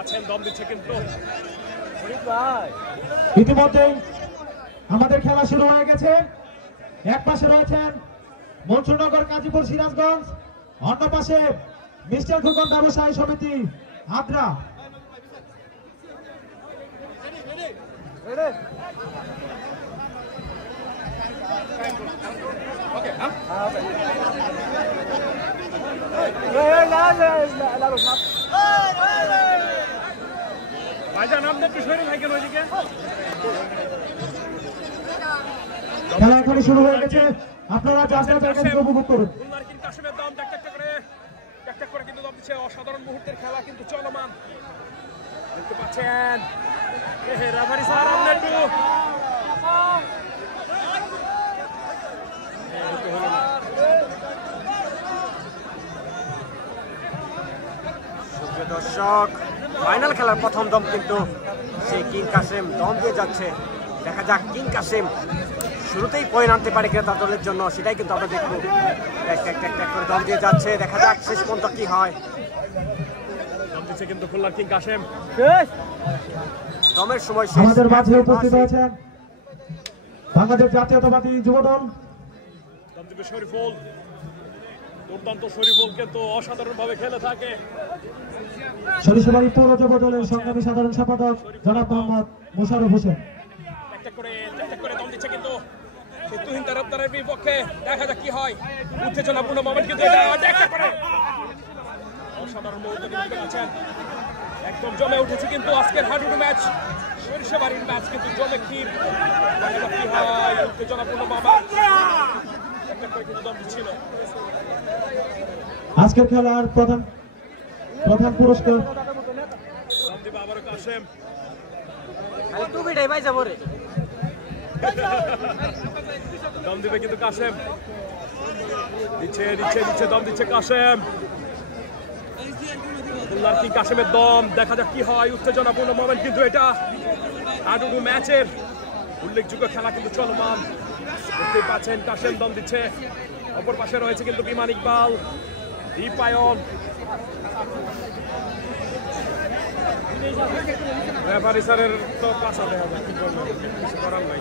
পাচ্ছেন দম দিচ্ছে কিন্তু ইতিমধ্যেই আমাদের খেলা শুরু হয়ে গেছে। এক পাশে রয়েছেন মনসুরনগর গাজীপুর সিরাজগঞ্জ, অন্য পাশে মিস্টার খোকন ব্যবসায়ী সমিতি আদ্রা। খেলা এখনই শুরু হয়ে গেছে, আপনারা উপভোগ করুন। অসাধারণ মুহূর্তের খেলা কিন্তু চলমান দেখতে পাচ্ছেন। রেফারি স্যার দর্শক, ফাইনাল খেলার প্রথম দম কিন্তু সেই কিং কাসেম দম দিয়ে যাচ্ছে। দেখা যাক কিং কাসেম শুরুতেই পয়েন্ট আনতে পারে কিনা তার দলের জন্য, সেটাই কিন্তু আমরা দেখবো। করে দম দিয়ে যাচ্ছে, দেখা যাক শেষ পর্যন্ত কি হয়। দম দিচ্ছে কিন্তু খুলনার কিং কাসেম। দমের সময় আমাদের মাঝে উপস্থিত হয়েছেন বাংলাদেশ জাতীয়তাবাদী যুবদল। দম দিবে শরীফুল, দুর্দান্ত শরীফুল কিন্তু অসাধারণ ভাবে খেলে থাকে। সরিষাবাড়ি পৌর যুব দলের সংগ্রামী সাধারণ সম্পাদক জনাব মোহাম্মদ মোশাররফ হোসেন। করে দম দিচ্ছে কিন্তু তুহিন তারফদারের বিপক্ষে। দেখা যাক কি হয়। উত্তেজনাপূর্ণ মোমেন্ট কিন্তু অসাধারণ মুহূর্ত দেখতে পাচ্ছেন। একদম জমে উঠেছে কিন্তু আজকের হাডুডু ম্যাচ, সরিষাবাড়ির ম্যাচ কিন্তু জমে ক্ষীর। দেখা যাক কি হয়। উত্তেজনাপূর্ণ মোমেন্ট কিন্তু দম দিচ্ছিল। আজকের খেলার প্রধান পুরস্কার দম দিবে আবারও কাসেম। দম দিবে কিন্তু কাসেম, দিচ্ছে দম দিচ্ছে কাসেম। খুলনার কিং কাসেমের দম, দেখা যাক কি হয়। উত্তেজনাপূর্ণ মোমেন্ট কিন্তু এটা হাডুডু ম্যাচের উল্লেখযোগ্য খেলা কিন্তু চলমান দেখতে পাচ্ছেন। কাসেম দম দিচ্ছে, অপর পাশে রয়েছে কিন্তু বিমান ইকবাল, দীপায়ন। রেফারি স্যারের তো কাঁচা দেখা যায়, কি করবো, কিছু করার নাই।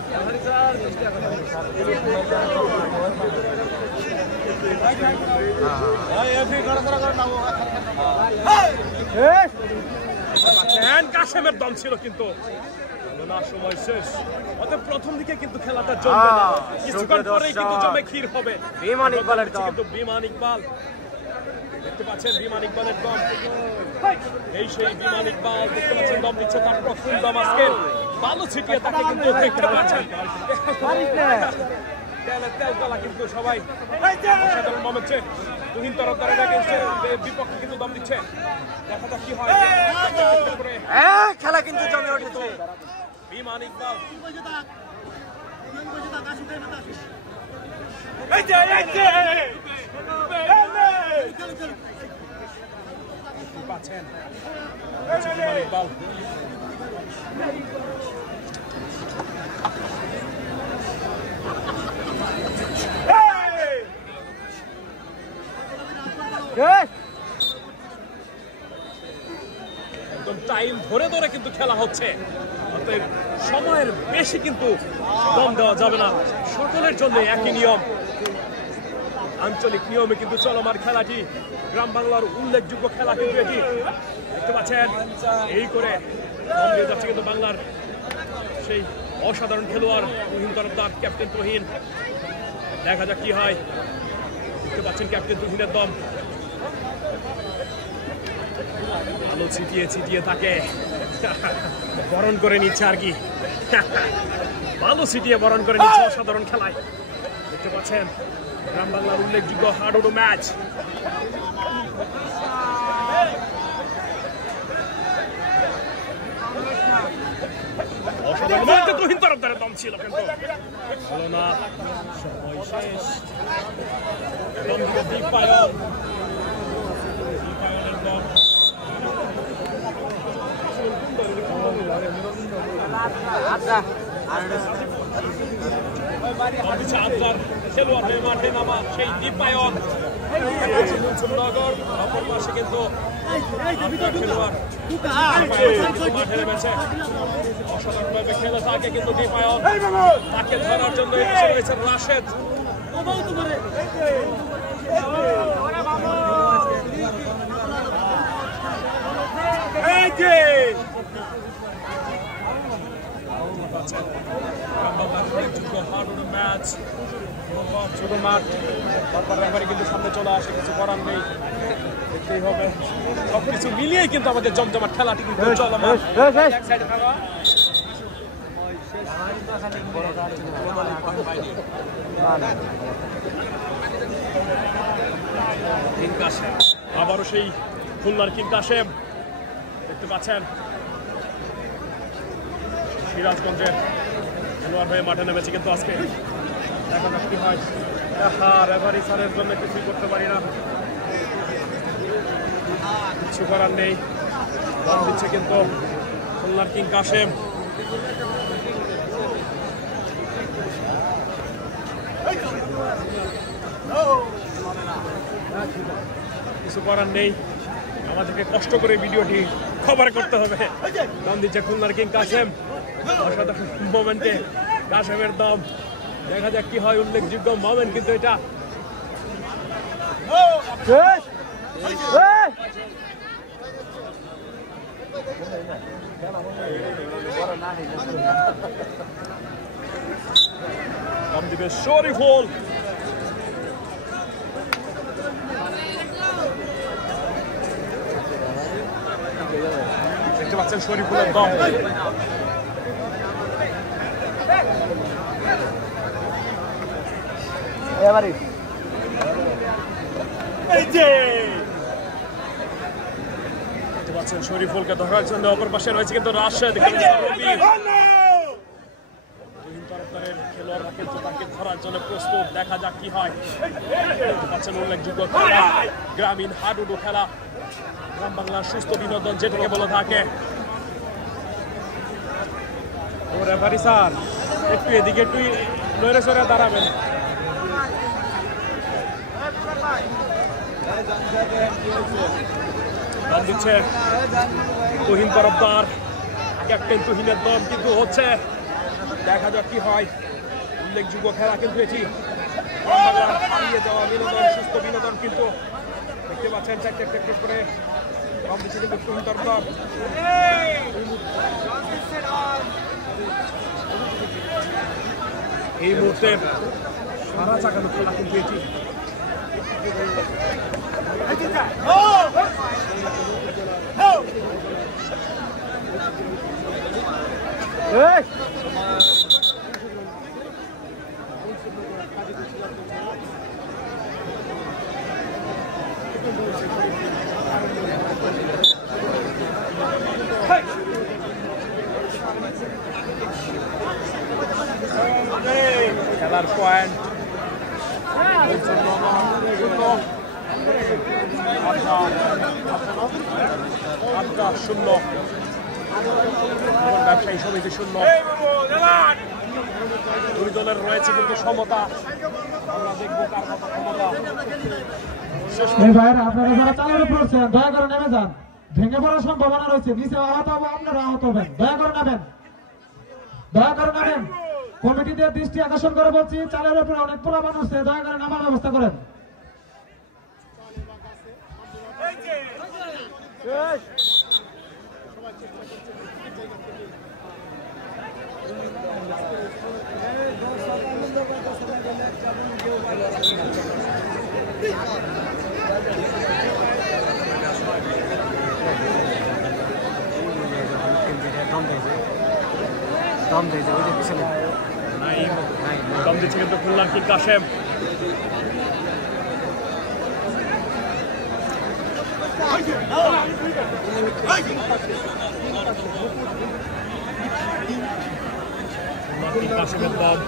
কাসেমের দম ছিল কিন্তু সময় শেষ। অতএব প্রথম দিকে কিন্তু খেলাটা জমবে না, কিছুক্ষণ পরেই কিন্তু জমে ক্ষীর হবে। বিমান ইকবালের দম, কিন্তু বিমান ইকবাল দেখতে পাচ্ছেন, বিমান ইকবালের দম। এই সেই বিমান ইকবাল দেখতে পাচ্ছেন দম দিচ্ছে, তার প্রথম দম আজকে বালু ছিটিয়ে তাকে কিন্তু দেখতে পাচ্ছেন। তেল গলা কিন্তু সবাই অসাধারণ মোমেন্টে তুহিন তরফদারের বিপক্ষে কিন্তু দম দিচ্ছে। দেখা যাক কি হয়। খেলা কিন্তু জমে উঠেছে। বিমান ইকবাল পাচ্ছেন ইকবাল। একদম টাইম ধরে কিন্তু খেলা হচ্ছে, অতএব সময়ের বেশি কিন্তু দম দেওয়া যাবে না। সকলের জন্য একই নিয়ম, আঞ্চলিক নিয়মে কিন্তু চলমান খেলাটি, গ্রাম বাংলার উল্লেখযোগ্য খেলা কিন্তু এটি। দেখতে পাচ্ছেন এই করে দম দিয়ে যাচ্ছে কিন্তু বাংলার সেই অসাধারণ খেলোয়াড় তুহিন তরফদার, ক্যাপ্টেন তুহিন। দেখা যাক কি হয়। দেখতে পাচ্ছেন ক্যাপ্টেন তুহিনের দম, আলো ছিটিয়ে তাকে বরণ করে নিচ্ছে আর কি, ভালো ছিটিয়ে বরণ করে নিচ্ছে অসাধারণ খেলায়। দেখতে পাচ্ছেন গ্রাম বাংলার উল্লেখযোগ্য হাডুডু ম্যাচ। অসাধারণ তুহিন তরফদারের দম ছিল কিন্তু হলো না, সময় শেষ। দম দিল দীপায়ন, দীপায়নের দম। খেলোয়াড় মাঠে নামা সেই দীপায়ন মনসুরনগর অপর পাশে কিন্তু খেলোয়াড় মাঠে নেমেছে অসাধারণভাবে খেলে থাকে কিন্তু দীপায়ন তাকে ধরার জন্য রয়েছে রাশেদ ম্যাচ ছোট মাঠ তারপর রেফারি কিন্তু সামনে চলে আসে কিছু করার নেই দেখতেই হবে সবকিছু মিলিয়ে কিন্তু আমাদের জমজমাট খেলাটি কিন্তু চলমান কিং কাশেম আবারও সেই খুলনার কিং কাশেম দেখতে পাচ্ছেন সিরাজগঞ্জের খেলোয়াড় হয়ে মাঠে নেমেছে কিন্তু আজকে দেখা যাক কি হয় রেফারি স্যারের জন্য কিছুই করতে পারি না কিছু করার নেই বল দিচ্ছে কিন্তু খুলনার কিং কাশেম কিছু করার নেই আমাদেরকে কষ্ট করে ভিডিওটি কভার করতে হবে দম দিচ্ছে খুলনার কিং কাশেম অসাধারণ মোমেন্টে কাশেমের দম দেখা যাক কি হয় উল্লেখযোগ্য মোমেন্ট কিন্তু এটা দম দিবে শরীফুল দেখতে পাচ্ছেন শরীফুলের দম দেখতে পাচ্ছেন শরীফুলকে ধরার জন্য অপর পাশে রয়েছে কিন্তু রাশেদ খেলোয়াড়রা কিন্তু তাকে ধরার জন্য প্রস্তুত দেখা যাক কি হয় দেখতে পাচ্ছেন উল্লেখযোগ্য খেলা গ্রামীণ হাডুডু খেলা গ্রাম বাংলার সুস্থ বিনোদন যেটাকে বলে থাকে ও রেফারি স্যার একটু এদিকে একটু নড়ে সরে দাঁড়াবেন দম দিচ্ছে তুহিন তরফদার ক্যাপ্টেন তুহিনের দম কিন্তু হচ্ছে দেখা যাক কি হয় উল্লেখযোগ্য খেলা কিন্তু এটি হারিয়ে যাওয়া বিনোদন সুস্থ বিনোদন কিন্তু দেখতে পাচ্ছেন চারটে একটা করে দম দিচ্ছে কিন্তু তুহিন তরফদার এই মুহূর্তে সারা জাগানো খেলা কিন্তু এটি খেলার পয়েন্ট 0 ব্যবসায়ী সমিতি 0 দুই দলের রয়েছে কিন্তু সমতা আমরা দেখবো কার কত ক্ষমতা আপনারা যারা চালানো পড়ছেন দয়া করে নেমে যান ভেঙে পড়ার সম্ভাবনা রয়েছে নিচে আহত হবো আপনারা আহত হবেন দয়া করে নামেন কমিটিদের দৃষ্টি আকর্ষণ করে বলছি চালের উপরে অনেক পোলা মানুষ দয়া করে নামার ব্যবস্থা করেন দম দিয়েছে ওই যে পিছনে দম দিচ্ছে কিন্তু খুলনার কিং কাশেম কাশেমের দম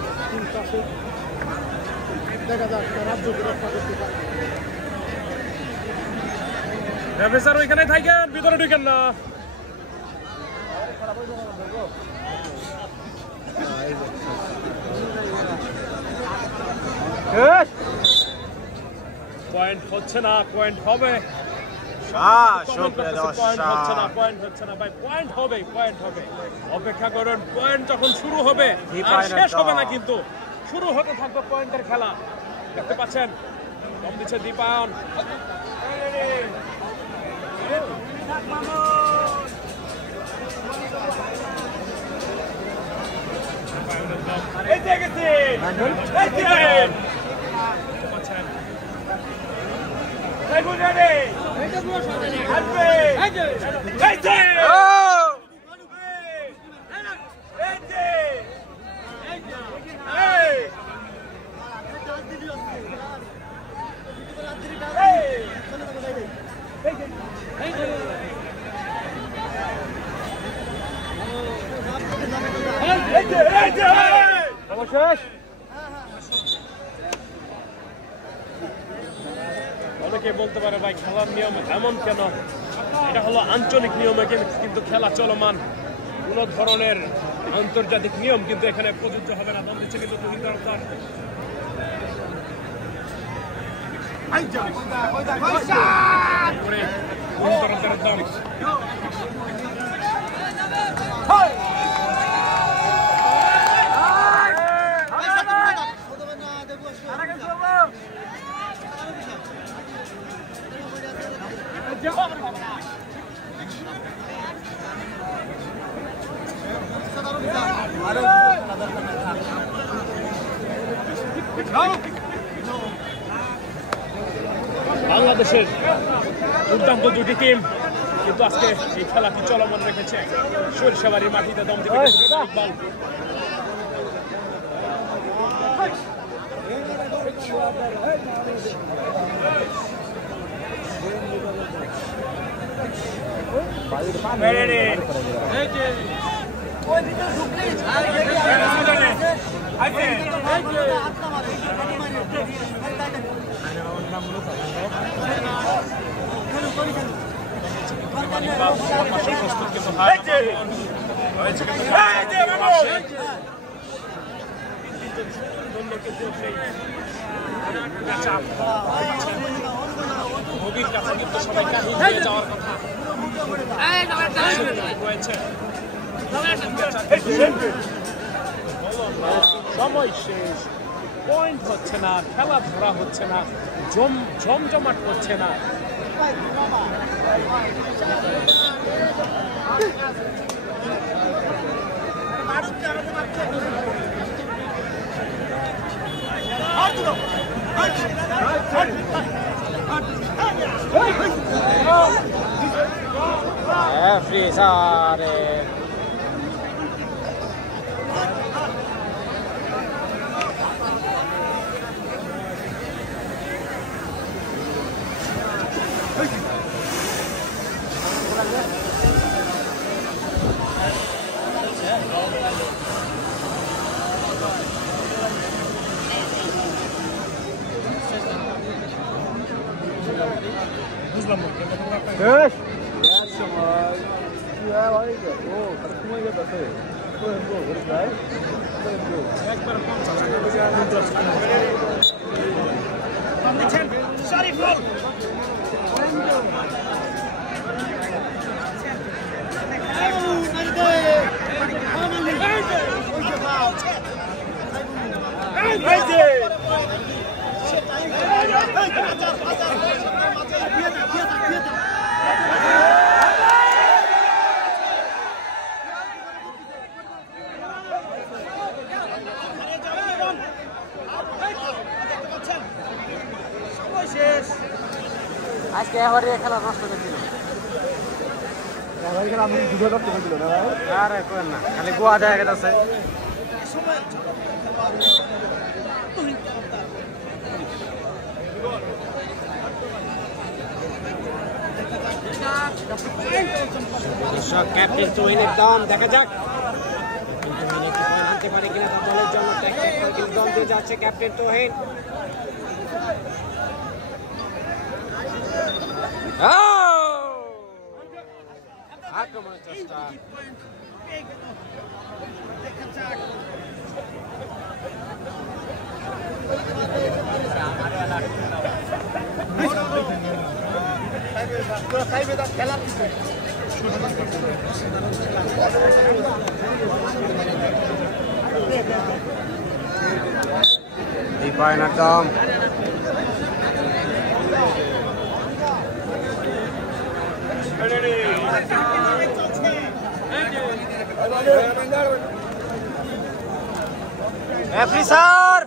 দেখা যাক রাজ্যকে রক্ষা করতে পারে স্যার ওইখানে থাকেন ভিতরে ঢুকেন না পয়েন্ট হচ্ছে না, পয়েন্ট হবে। সুপ্রিয় পয়েন্ট হচ্ছে না, দর্শক, পয়েন্ট হচ্ছে না ভাই, পয়েন্ট হবে, পয়েন্ট হবে। অপেক্ষা করুন, পয়েন্ট যখন শুরু হবে আর দ্বিপায়নের শেষ হবে দল। না, কিন্তু শুরু হতে থাকবে পয়েন্টের খেলা। দেখতে পাচ্ছেন দম দিচ্ছে দীপায়ন। এই যে গেছে, এই যে দেখতে পাচ্ছেন সাইফুল রেডি, আসবে, এই যে, এই যে, এই যে, এই, অনেকে বলতে পারে ভাই খেলার নিয়ম এমন কেন? এটা হলো আঞ্চলিক নিয়মে কিন্তু খেলা চলমান, কোন ধরনের আন্তর্জাতিক নিয়ম কিন্তু এখানে প্রযোজ্য হবে না। দম দিচ্ছে কিন্তু তুহিন দরকার। দম বাংলাদেশের দুর্দান্ত দুটি টিম কিন্তু আজকে এই খেলাটি চলমান রেখেছে। সরিষাবাড়ির মাটিতে দম দিবে ইকবাল। প্রস্তুত কিন্তু নদীর কাছে কিন্তু সবাই কাহিনী নিয়ে যাওয়ার কথা রয়েছে। সময় শেষ, পয়েন্ট হচ্ছে না, খেলা ধরা হচ্ছে না, জমজমাট হচ্ছে না। Frisare. Good. আজকে এবারে খেলা নষ্ট করে দিল। আমি দুটো নষ্ট করে দিল না ভাই। আরে কোন না, খালি গোয়া যায় গেছে। ক্যাপ্টেন তুহিন একদম দেখা যাক আনতে পারে কিনা তার দলের জন্য। দম দিয়ে যাচ্ছে ক্যাপ্টেন তুহিন। আক্রমণের চেষ্টা, এই পয়েন্টের দম রেফারি স্যার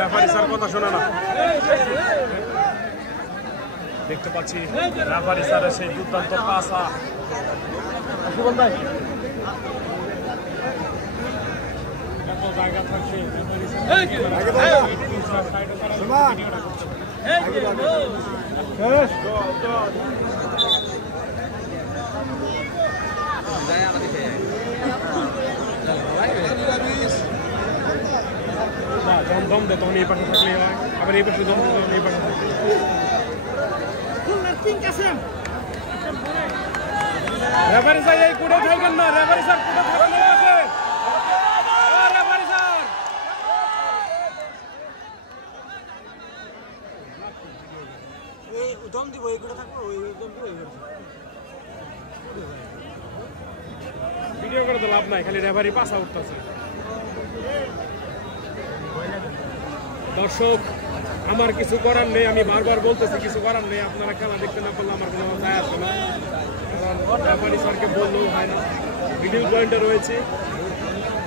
রেফারি স্যার কথা শোনে না। দেখতে পাচ্ছি রেফারি স্যারের সেই দুর্দান্ত পাসা। এত জায়গা থাকছে দম দে তখন এই পাশে থাকলে হয়, আবার এই পাশে দম দে তখন এই পাশে থাকলে। রেফারি স্যার এই কোডে খেলবেন না, রেফারি স্যার কোডে থাকবেন না আছে। ও রেফারি স্যার এই দম দিব এইগুলো থাকবে ওই দম দিব এইগুলো ভিডিও করে তো লাভ নাই, খালি রেফারি পাসা উঠতেছে। দর্শক আমার কিছু করার নেই, আমি বারবার বলতেছি কিছু করার নেই। আপনারা খেলা দেখতে না পারলে আমার কোনো দায় আসবে না, কারণ রেফারি স্যারকে বললেও হয় না। মিডিল পয়েন্টে রয়েছে,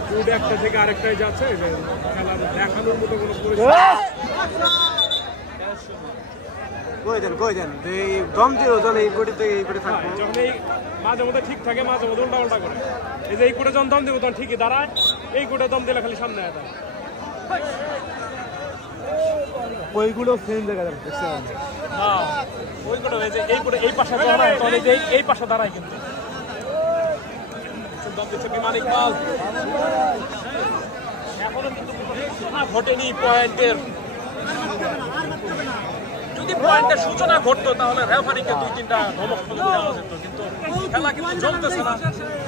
ফুড একটা থেকে আরেকটাই যাচ্ছে, খেলা দেখানোর মতো কোনো পরিস্থিতি। কই দেন এই দম দিও যখন এই কোটে থেকে এই কোটে থাকবে যখন এই মাঝে মধ্যে ঠিক থাকে, মাঝে মধ্যে উল্টা উল্টা করে। এই যে এই কোটে যখন দম দেবো তখন ঠিকই দাঁড়ায়, এই কোটে দম দিলে খালি সামনে দাঁড়ায়। ওইগুলো সেম জায়গা যাচ্ছে হ্যাঁ ওই কোটে হয়েছে, এই কোটে এই পাশে দাঁড়ায়, তখন এই যে এই পাশে দাঁড়ায় কিন্তু দম দিচ্ছে বিমান ইকবাল। এখনো কিন্তু সূচনা ঘটেনি পয়েন্টের। যদি পয়েন্টের সূচনা ঘটতো তাহলে রেফারিকে 2-3টা ধমক দেওয়া যেত, কিন্তু খেলা কিন্তু জমতেছে না,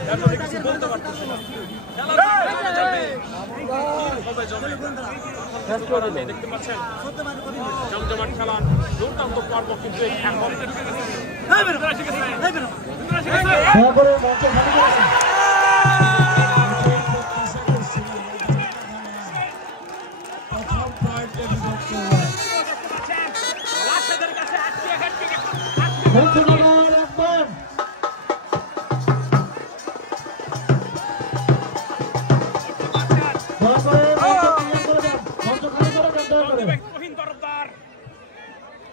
রেফারি কিছু বলতে পারতেছে না। খেলা দেখতে পাচ্ছেন জমজমাট খেলা, দুর্দান্ত পর্ব কিন্তু এখন।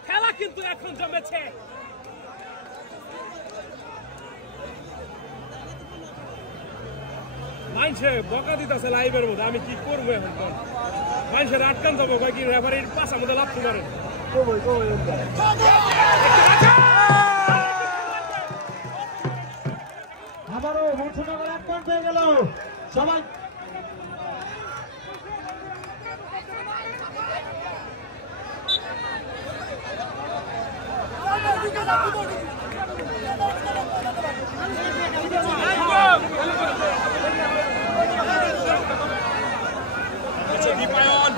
খেলা কিন্তু এখন জমেছে। মানুষে বকা দিতেছে লাইভের মধ্যে, আমি কি করবো এখন? মানুষের আটকান যাবো কি রেফারির পাশার মধ্যে লাভ করেন। আবারও মনসুনগর এক পয়েন্ট পেয়ে গেল সবাই। দীপায়ন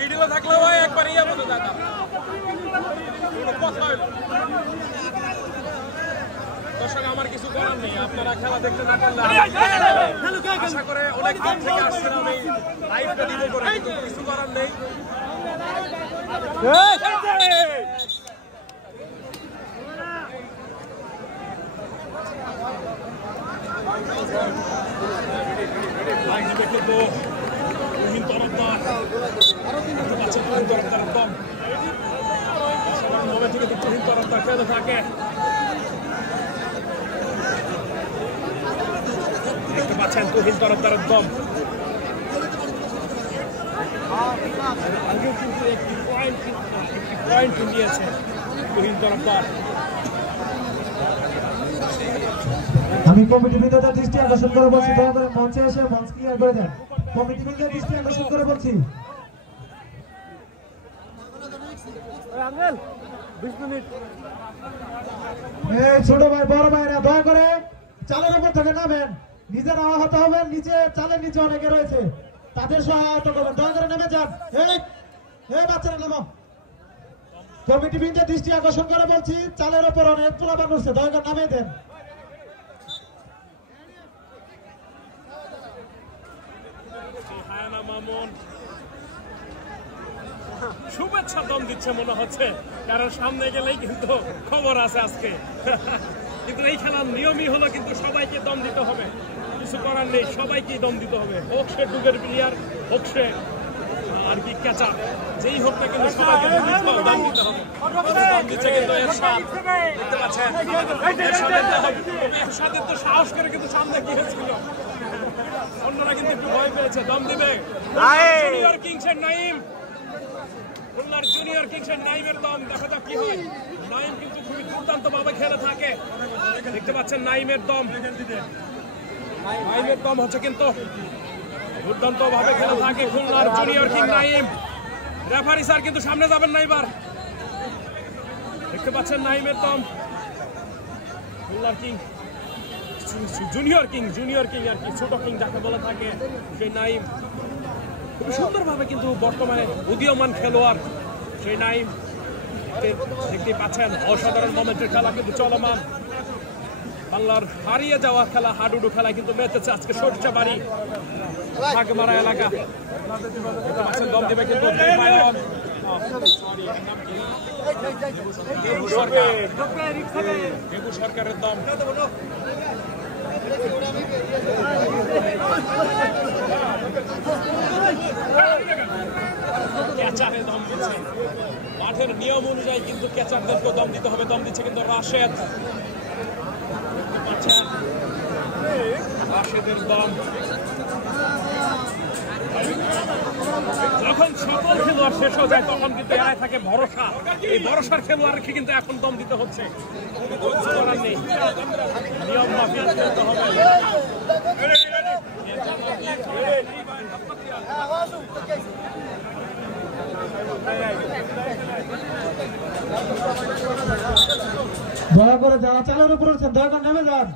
মিডিলে থাকলেও একবার ইয়ে মতো দেখা কথা হইল। দর্শক আমার কিছু করার নেই, আপনারা খেলা দেখতে না পারলে আশা করে অনেক দিন থেকে আসছেন, আমি লাইভটা দিব করে, কিন্তু কিছু করার নেই। কিন্তু তুহিন তরফদার একদম মনে থেকে তো তুহিন তরফদার খেলে থাকে। দেখতে পাচ্ছেন তুহিন তরফদারের দম। আগে কিন্তু একটি পয়েন্ট নিয়েছে তুহিন তরফদার। আমি কমিটি বৃন্দদের দৃষ্টি আকর্ষণ করে বলছি, দয়া করে মঞ্চে এসে মঞ্চ ক্লিয়ার করে দেন। কমিটি বৃন্দদের দৃষ্টি আকর্ষণ করে বলছি। এই ছোট ভাই বড় ভাইরা দয়া করে চালের উপর থেকে নামেন, নিজের আহত হবেন, নিচে চালের নিচে অনেকে রয়েছে, তাদের সহায়তা করবেন, দয়া করে নেমে যান। এই বাচ্চারা নামো। কমিটি বৃন্দের দৃষ্টি আকর্ষণ করে বলছি, চালের উপর অনেক পোলাপান করছে, দয়া করে নামিয়ে দেন। শুভেচ্ছা দম দিচ্ছে মনে হচ্ছে, কারণ সামনে গেলেই কিন্তু খবর আছে আজকে। কিন্তু এই খেলার নিয়মই হলো কিন্তু সবাইকে দম দিতে হবে, কিছু করার নেই, সবাইকেই দম দিতে হবে, হোক সে ডুবের প্লেয়ার, হোক সে আর কি ক্যাচা, যেই হোক না কিন্তু সবাইকে দম দিতে হবে। দম দিচ্ছে কিন্তু এরশাদ, দেখতে পাচ্ছেন এরশাদের তো সাহস করে কিন্তু সামনে গিয়েছিল, অন্যরা কিন্তু একটু ভয় পেয়েছে। দম দিবে জুনিয়র কিংসের নাইম, খুলনার জুনিয়র কিংসের নাইমের দম, দেখা যাক কি হয়। নাইম কিন্তু খুবই দুর্দান্ত ভাবে খেলে থাকে, দেখতে পাচ্ছেন নাইমের দম, নাইমের দম হচ্ছে কিন্তু দুর্দান্ত ভাবে খেলে থাকে খুলনার junior king Naim. Referee sir কিন্তু সামনে যাবেন না এবার, দেখতে পাচ্ছেন নাইমের দম, খুলনার কিং জুনিয়র কিং আর কি, ছোট কিং যাকে বলে থাকে সেই নাইম, খুব সুন্দরভাবে কিন্তু বর্তমানে উদীয়মান খেলোয়াড় সেই নাইম, দেখতে পাচ্ছেন অসাধারণ মোমেন্টের খেলা কিন্তু চলমান। বাংলার হারিয়ে যাওয়া খেলা, হাডুডু খেলা কিন্তু মেতেছে আজকে সরিষাবাড়ি ভাগমারা এলাকা। দেখতে পাচ্ছেন দম দেবে কিন্তু বেবু সরকারের দম, ক্যাচারে দম দিচ্ছে, মাঠের নিয়ম অনুযায়ী কিন্তু ক্যাচারদেরকেও দম দিতে হবে। দম দিচ্ছে কিন্তু রাশেদ, রাশেদের দম। যখন সকল খেলোয়াড় শেষ হয়ে যায় তখন কিন্তু এরাই থাকে ভরসা, এই ভরসার খেলোয়াড়কে কিন্তু এখন দম দিতে হচ্ছে, করার নেই, নিয়ম মাফিক খেলতে হবে। দয়া করে যারা চালের উপর উঠছেন দয়া করে নেমে যান,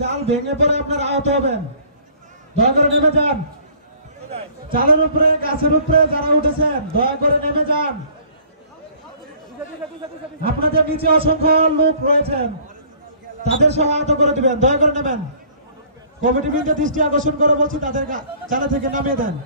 চাল ভেঙে পড়ে আপনারা আহত হবেন, দয়া করে নেমে যান। চালের উপরে গাছের উপরে যারা উঠেছেন দয়া করে নেমে যান, আপনাদের নিচে অসংখ্য লোক রয়েছেন, তাদের সহায়তা করে দিবেন, দয়া করে নেবেন। কমিটি বৃন্দের দৃষ্টি আকর্ষণ করে বলছি, তাদের চালা থেকে নামিয়ে দেন।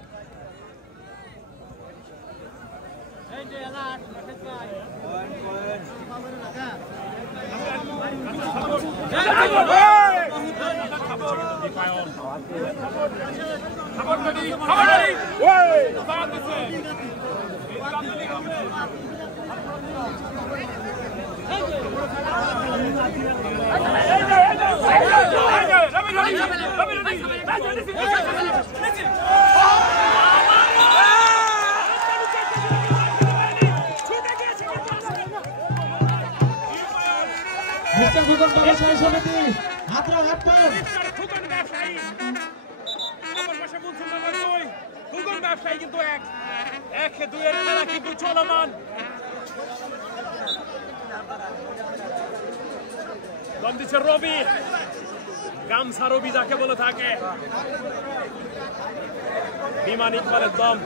সমিতি ব্যবসায়ী কিন্তু এক দুইয়ের খেলা কিন্তু চলমান। দম দিচ্ছে রবি, গামছা রবি যাকে বলে থাকে, বিমান ইকবালের দম।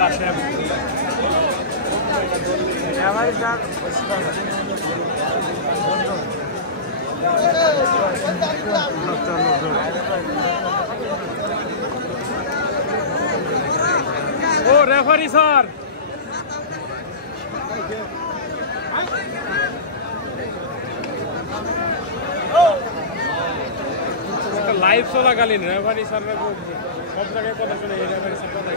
কাশেম। ও রেফারি স্যার, লাইভ চলাকালীন রেফারি স্যার সব জায়গায় কথা শুনে রেফারি স্যার কথা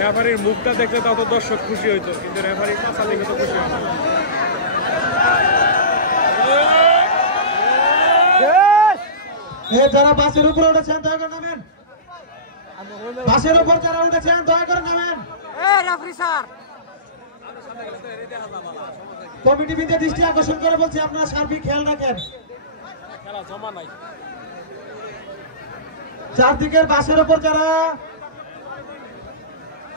রেফারির মুখটা দেখলে তত দর্শক খুশি হইতো, কিন্তু রেফারির পাশা দেখে তো খুশি হতো। যারা বাসের উপরে উঠেছেন দয়া করে নামেন। বাসের উপর যারা উঠেছেন দয়া করে নামেন। কমিটি বিন্দু দৃষ্টি আকর্ষণ করে বলছি আপনারা সার্বিক খেয়াল রাখেন। খেলা জমা নাই। চারদিকের বাসের উপর যারা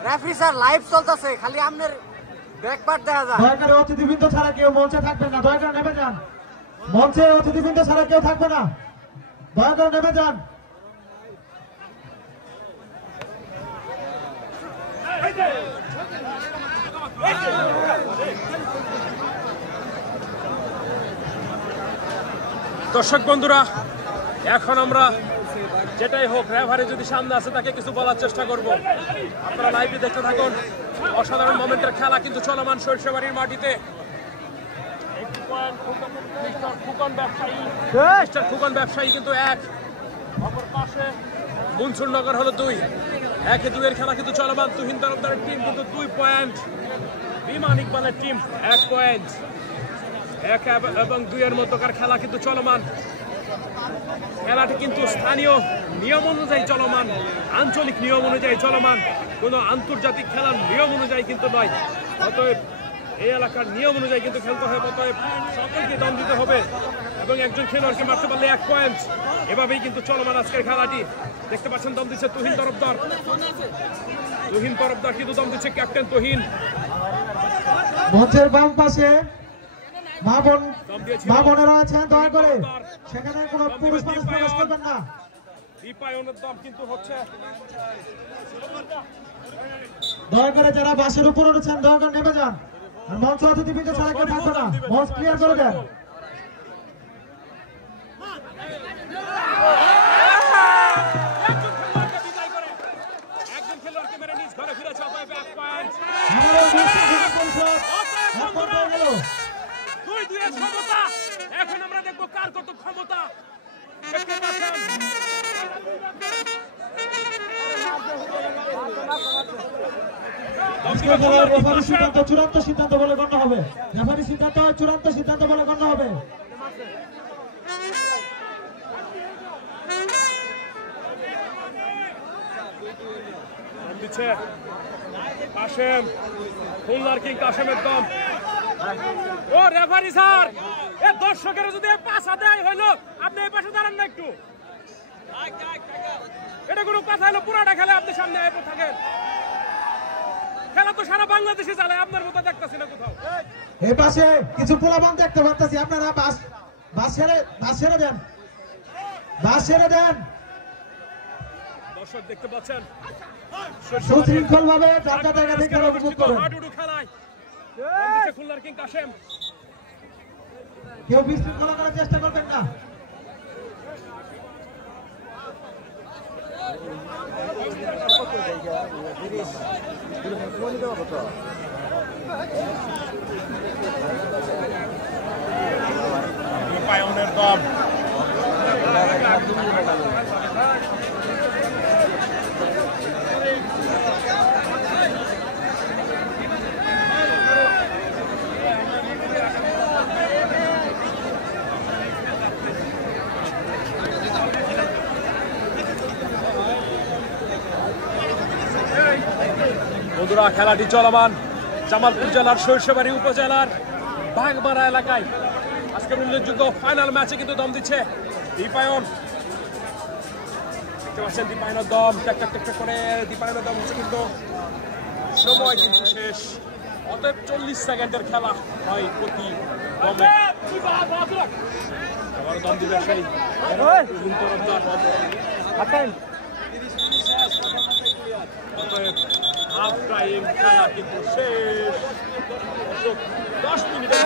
রেফারি স্যার লাইভ চলতেছে, খালি আপনার ব্যাকপার্ট দেখা যায়। দয়া করে অতিথিবৃন্দ ছাড়া কেউ মঞ্চে থাকবেন না, দয়া করে নেমে যান। মঞ্চে অতিথিবৃন্দ ছাড়া কেউ থাকবে না, দয়া করে নেমে যান। দর্শক বন্ধুরা, এখন আমরা যেটাই হোক রেফারি যদি সামনে আসে তাকে কিছু বলার চেষ্টা করব। আপনারা লাইভে দেখতে থাকুন। অসাধারণ মোমেন্টের খেলা কিন্তু চলমান সরিষাবাড়ির মাটিতে। ফুকন ব্যবসায়ী কিন্তু 1, অপর পাশে মনসুরনগর হলো 2। 1-2 খেলা কিন্তু চলমান। তুহিন তরফদারের টিম কিন্তু 2 পয়েন্ট, বিমান ইকবালের টিম 1 পয়েন্ট। 1 এবং 2 মধ্যকার খেলা কিন্তু চলমান। খেলাটি কিন্তু স্থানীয় নিয়ম অনুযায়ী চলমান, আঞ্চলিক নিয়ম অনুযায়ী চলমান, কোনো আন্তর্জাতিক খেলার নিয়ম অনুযায়ী কিন্তু নয়। অতএব এই এলাকার নিয়ম অনুযায়ী কিন্তু খেলতে হবে। অতএব সকলকে দম দিতে হবে এবং একজন খেলোয়াড়কে মারতে পারলে 1 পয়েন্ট। এভাবেই কিন্তু চলমান আজকের খেলাটি। দেখতে পাচ্ছেন দম দিচ্ছে তুহিন তরফদার। তুহিন তরফদার কিন্তু দম দিচ্ছে ক্যাপ্টেন তুহিন। মঞ্চের বাম পাশে মা বোনেরা আছেন, দয়া করে সেখানে কোনো পুরুষ মানুষ প্রবেশ করবেন না। দীপায়নের দম কিন্তু হচ্ছে। দয়া করে যারা বাসের উপর উঠেছেন দয়া করে নেমে যান। আর মঞ্চ অতিথিবৃন্দ ছাড়া কেউ থাকবে না, মঞ্চ ক্লিয়ার করে দেন। একজন খেলোয়াড়কে মেরে নিজ ঘরে ফিরেছে। অতএব 1 পয়েন্ট। আমাদের মিষ্টি পরিষদ 1 পয়েন্ট হয়ে গেল। 2-2 সমতা। এখন আমরা দেখবো কার কত ক্ষমতা। দেখতে পাচ্ছেন আজকের খেলার রেফারির সিদ্ধান্ত চূড়ান্ত সিদ্ধান্ত বলে গণ্য হবে। রেফারির সিদ্ধান্ত চূড়ান্ত সিদ্ধান্ত বলে গণ্য হবে। দিচ্ছে কাশেম, খুলনার কিং কাশেমের দম। ও রেফারি স্যার, এ দর্শকের যদি পাশা দেয় হইলো, আপনি এই পাশে দাঁড়ান না একটু। এটা কোনো কথা হলো? পুরাটা খেলে আপনি সামনে এসে থাকেন। খেলা তো সারা বাংলাদেশে চলে, আপনার মতো দেখতেছি না কোথাও। এই পাশে কিছু পোলাপান দেখতে পাচ্ছি, আপনারা বাস ছেড়ে দেন, বাস ছেড়ে দেন। দর্শক দেখতে পাচ্ছেন সুশৃঙ্খল ভাবে জায়গা জায়গা থেকে উপভোগ করুন। হাডুডু খেলায় খুলনার কিং কাশেম। কেউ বিশৃঙ্খলা করার চেষ্টা করবেন না। পায়নের দম। বন্ধুরা, খেলাটি চলমান জামালপুর জেলার সরিষাবাড়ি উপজেলার বাঘমারা এলাকায়। আজকের উল্লেখযোগ্য ফাইনাল ম্যাচে কিন্তু দম দিচ্ছে দীপায়ন। দেখতে পাচ্ছেন দীপায়নের দম ট্যাক করে দীপায়নের দম হচ্ছে, কিন্তু সময় কিন্তু শেষ। অতএব 40 সেকেন্ডের খেলা হয় প্রতি দমে। আবার দম দিবে সেই সময়ের হাফ টাইম খেলা কিন্তু শেষ। 10 মিনিটের